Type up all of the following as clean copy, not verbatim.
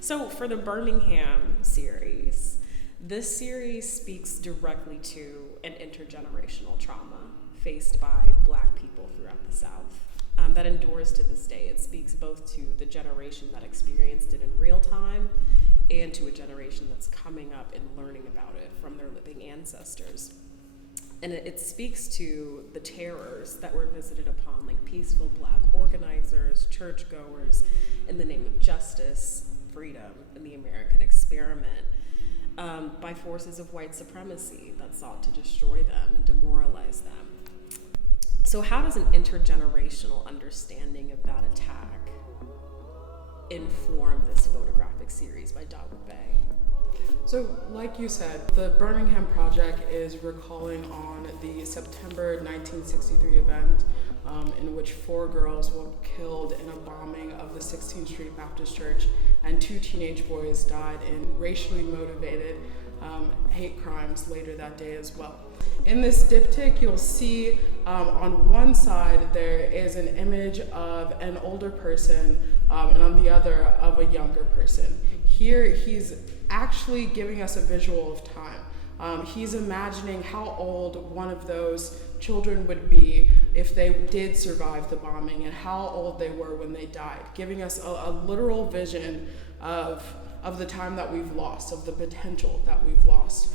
So for the Birmingham series, this series speaks directly to an intergenerational trauma faced by Black people throughout the South that endures to this day. It speaks both to the generation that experienced it in real time and to a generation that's coming up and learning about it from their living ancestors. And it speaks to the terrors that were visited upon like peaceful Black organizers, churchgoers, in the name of justice, freedom, and the American experiment, by forces of white supremacy that sought to destroy them and demoralize them. So how does an intergenerational understanding of that attack inform this photographic series by Dawoud Bey? So, like you said, the Birmingham Project is recalling on the September 1963 event in which 4 girls were killed in a bombing of the 16th Street Baptist Church, and 2 teenage boys died in racially motivated hate crimes later that day as well. In this diptych, you'll see on one side there is an image of an older person and on the other of a younger person. Here he's actually giving us a visual of time. He's imagining how old one of those children would be if they did survive the bombing and how old they were when they died, giving us a literal vision of the time that we've lost, of the potential that we've lost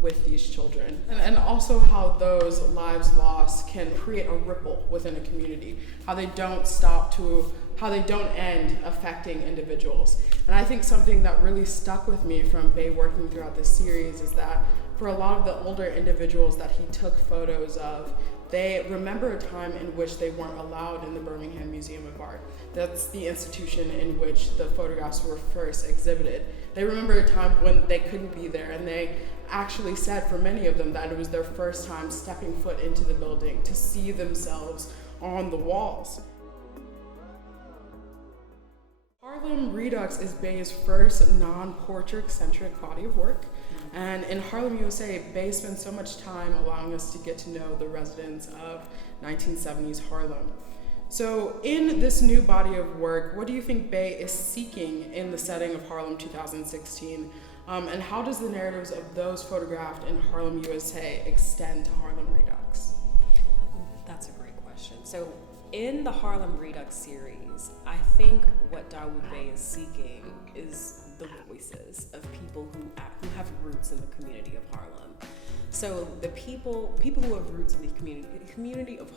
with these children. And also how those lives lost can create a ripple within a community, how they don't end affecting individuals. And I think something that really stuck with me from Bey working throughout this series is that for a lot of the older individuals that he took photos of, they remember a time in which they weren't allowed in the Birmingham Museum of Art. That's the institution in which the photographs were first exhibited. They remember a time when they couldn't be there, and they actually said for many of them that it was their first time stepping foot into the building to see themselves on the walls. Harlem Redux is Bey's first non-portrait-centric body of work. And in Harlem, USA, Bey spent so much time allowing us to get to know the residents of 1970s Harlem. So in this new body of work, what do you think Bey is seeking in the setting of Harlem 2016? And how does the narratives of those photographed in Harlem, USA extend to Harlem Redux? That's a great question. So in the Harlem Redux series, I think what Dawoud Bey is seeking is the voices of people who have roots in the community of Harlem. So the people who have roots in the community of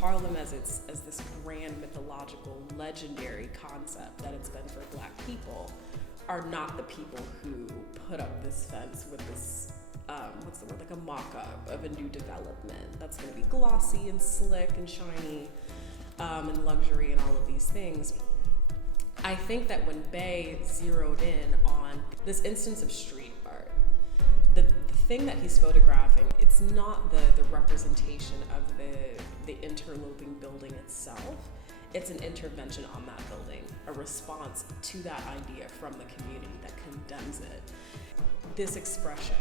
Harlem as this grand mythological legendary concept that it's been for Black people, are not the people who put up this fence with this like a mock-up of a new development that's going to be glossy and slick and shiny and luxury and all of these things. I think that when Bey zeroed in on this instance of street art, the thing that he's photographing, it's not the representation of the interloping building itself. It's an intervention on that building, a response to that idea from the community that condemns it. This expression,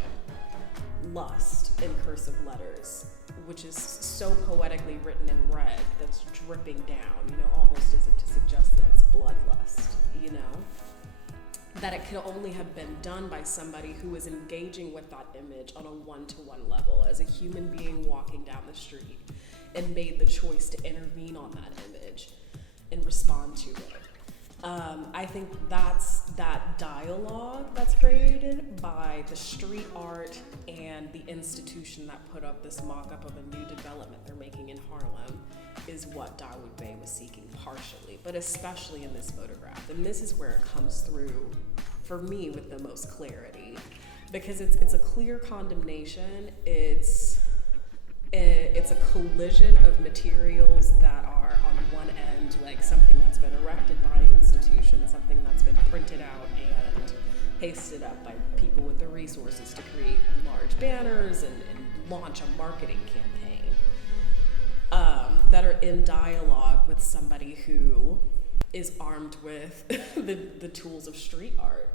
lust in cursive letters, which is so poetically written in red, that's dripping down, almost as if to suggest that it's bloodlust, that it could only have been done by somebody who is engaging with that image on a one-to-one level as a human being walking down the street and made the choice to intervene on that image and respond to it. I think that's that dialogue that's created by the street art and the institution that put up this mock-up of a new development they're making in Harlem is what Dawoud Bey was seeking partially, but especially in this photograph. And this is where it comes through for me with the most clarity, because it's a clear condemnation. It's a collision of materials that are on one end like something that's been erected by an institution, something that's been printed out and pasted up by people with the resources to create large banners and launch a marketing campaign, that are in dialogue with somebody who is armed with the tools of street art.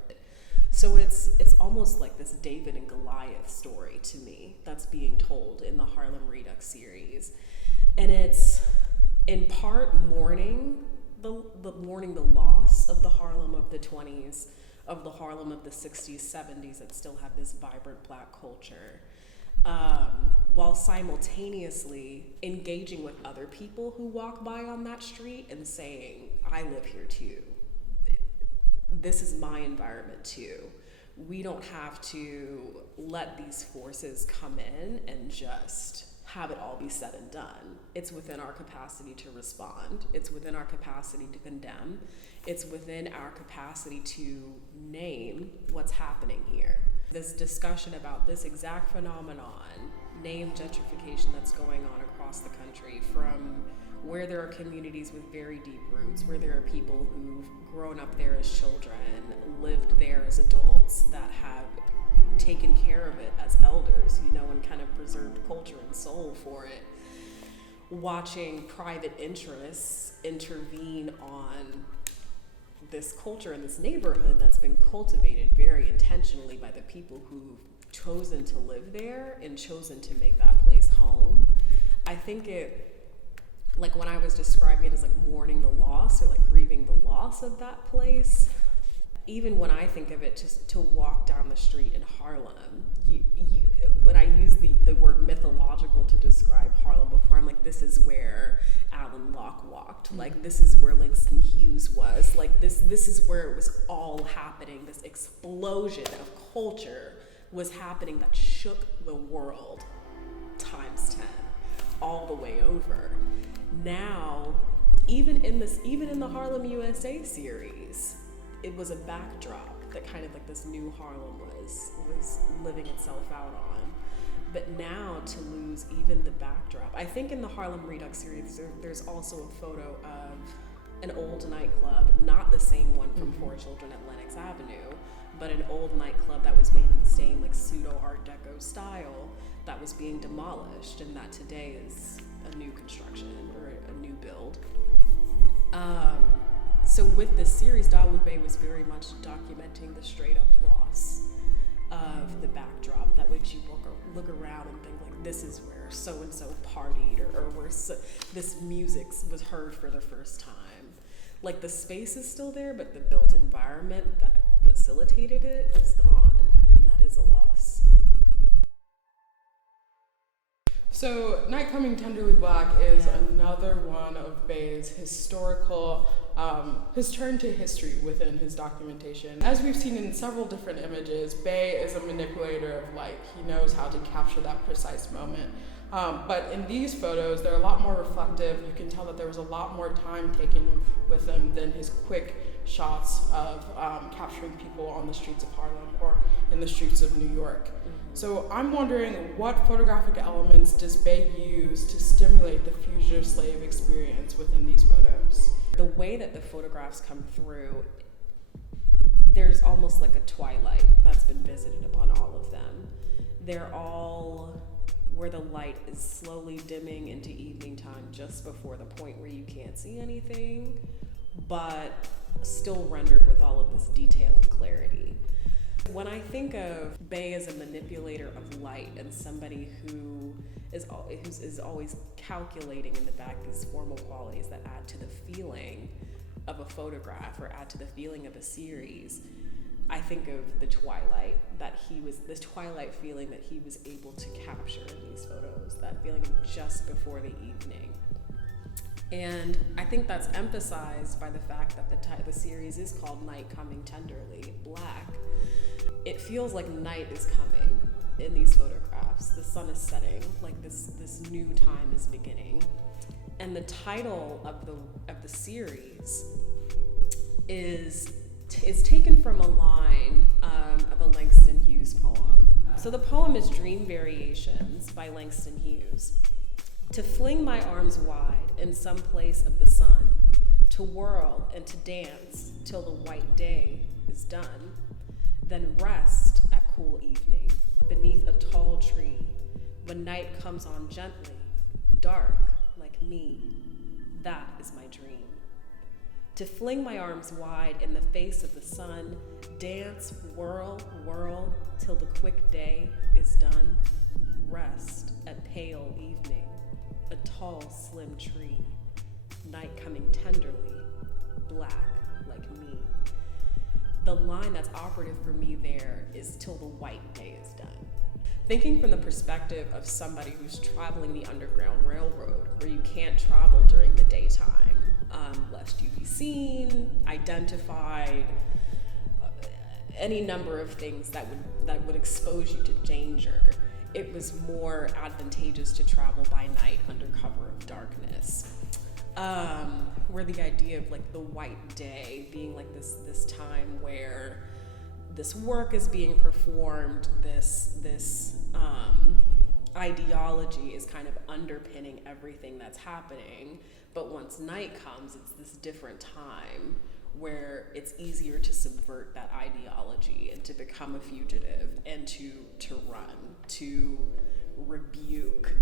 So it's almost like this David and Goliath story to me that's being told in the Harlem Redux series. And it's in part mourning the mourning the loss of the Harlem of the 20s, of the Harlem of the 60s, 70s that still had this vibrant Black culture, while simultaneously engaging with other people who walk by on that street and saying, I live here too. This is my environment too. We don't have to let these forces come in and just have it all be said and done. It's within our capacity to respond. It's within our capacity to condemn. It's within our capacity to name what's happening here. This discussion about this exact phenomenon, name gentrification that's going on across the country, from where there are communities with very deep roots, where there are people who've grown up there as children, lived there as adults, that have taken care of it as elders, and kind of preserved culture and soul for it. Watching private interests intervene on this culture in this neighborhood that's been cultivated very intentionally by the people who've chosen to live there and chosen to make that place home. I think it, like when I was describing it as like mourning the loss or like grieving the loss of that place, even when I think of it, just to walk down the street in Harlem, when I use the word mythological to describe Harlem before, I'm like, this is where Alan Locke walked. Like, this is where Langston Hughes was. Like, this is where it was all happening. This explosion of culture was happening that shook the world times 10, all the way over. Now, even in the Harlem USA series, it was a backdrop that kind of like this new Harlem was living itself out on. But now to lose even the backdrop. I think in the Harlem Redux series, there's also a photo of an old nightclub, not the same one from Four Children at Lenox Avenue, but an old nightclub that was made in the same like pseudo Art Deco style that was being demolished, and that today is a new construction or a new build. So with this series, Dawoud Bey was very much documenting the straight up loss of the backdrop that makes you look around and think like, this is where so-and-so partied, or where this music was heard for the first time. Like, the space is still there, but the built environment that facilitated it is gone, and that is a loss. So, Night Coming Tenderly Black is another one of Bey's historical, his turn to history within his documentation. As we've seen in several different images, Bey is a manipulator of light. He knows how to capture that precise moment. But in these photos, they're a lot more reflective. You can tell that there was a lot more time taken with them than his quick shots of capturing people on the streets of Harlem or in the streets of New York. So I'm wondering, what photographic elements does Bey use to stimulate the fugitive slave experience within these photos? The way that the photographs come through, there's almost like a twilight that's been visited upon all of them. They're all where the light is slowly dimming into evening time just before the point where you can't see anything, but still rendered with all of this detail and clarity. When I think of Bey as a manipulator of light and somebody who is always calculating in the back these formal qualities that add to the feeling of a photograph or add to the feeling of a series, I think of the twilight this twilight feeling that he was able to capture in these photos, that feeling of just before the evening. And I think that's emphasized by the fact that the series is called Night Coming Tenderly Black. It feels like night is coming in these photographs. The sun is setting, like this new time is beginning. And the title of the series is taken from a line of a Langston Hughes poem. So the poem is Dream Variations by Langston Hughes. To fling my arms wide in some place of the sun, to whirl and to dance till the white day is done, then rest at cool evening beneath a tall tree when night comes on gently, dark like me. That is my dream. To fling my arms wide in the face of the sun, dance, whirl, whirl till the quick day is done, rest at pale evening, a tall, slim tree, night coming tenderly black like me. The line that's operative for me there is till the white day is done. Thinking from the perspective of somebody who's traveling the Underground Railroad, where you can't travel during the daytime, lest you be seen, identified, any number of things that would expose you to danger. It was more advantageous to travel by night under cover of darkness. Where the idea of like the white day being like this time where this work is being performed, this ideology is kind of underpinning everything that's happening. But once night comes, it's this different time where it's easier to subvert that ideology and to become a fugitive and to run, to rebuke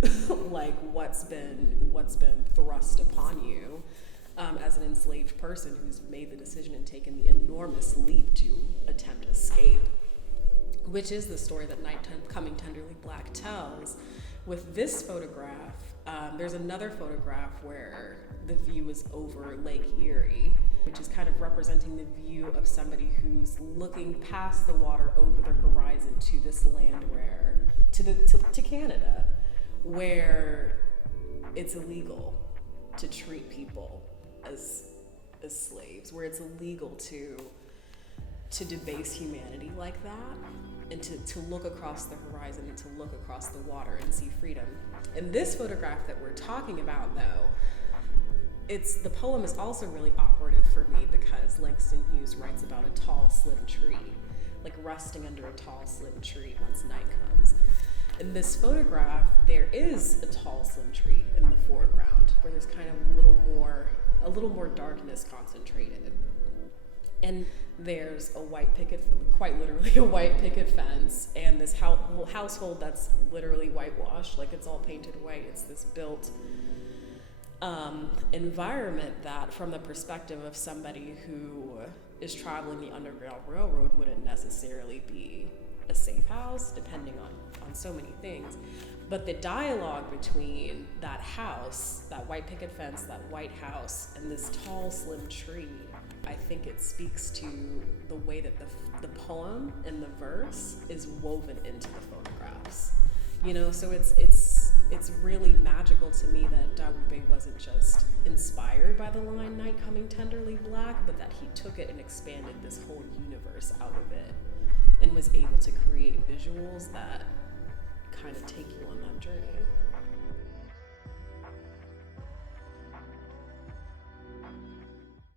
like what's been thrust upon you as an enslaved person who's made the decision and taken the enormous leap to attempt escape, which is the story that Night Coming Tenderly Black tells. With this photograph, there's another photograph where the view is over Lake Erie, which is kind of representing the view of somebody who's looking past the water over the horizon to this land where, to Canada, where it's illegal to treat people as slaves, where it's illegal to debase humanity like that, and to look across the horizon and to look across the water and see freedom. In this photograph that we're talking about, though, the poem is also really operative for me because Langston Hughes writes about a tall, slim tree, like resting under a tall, slim tree once night comes. In this photograph, there is a tall, slim tree in the foreground where there's kind of a little more darkness concentrated. And there's quite literally a white picket fence, and this household that's literally whitewashed, like it's all painted white. It's this built environment that, from the perspective of somebody who is traveling the Underground Railroad, wouldn't necessarily be a safe house, depending on so many things. But the dialogue between that house, that white picket fence, that white house, and this tall, slim tree, I think it speaks to the way that the poem and the verse is woven into the photographs. You know, so it's really magical to me that Dawoud Bey wasn't just inspired by the line "Night Coming Tenderly Black," but that he took it and expanded this whole universe out of it, and was able to create visuals that kind of take you on that journey.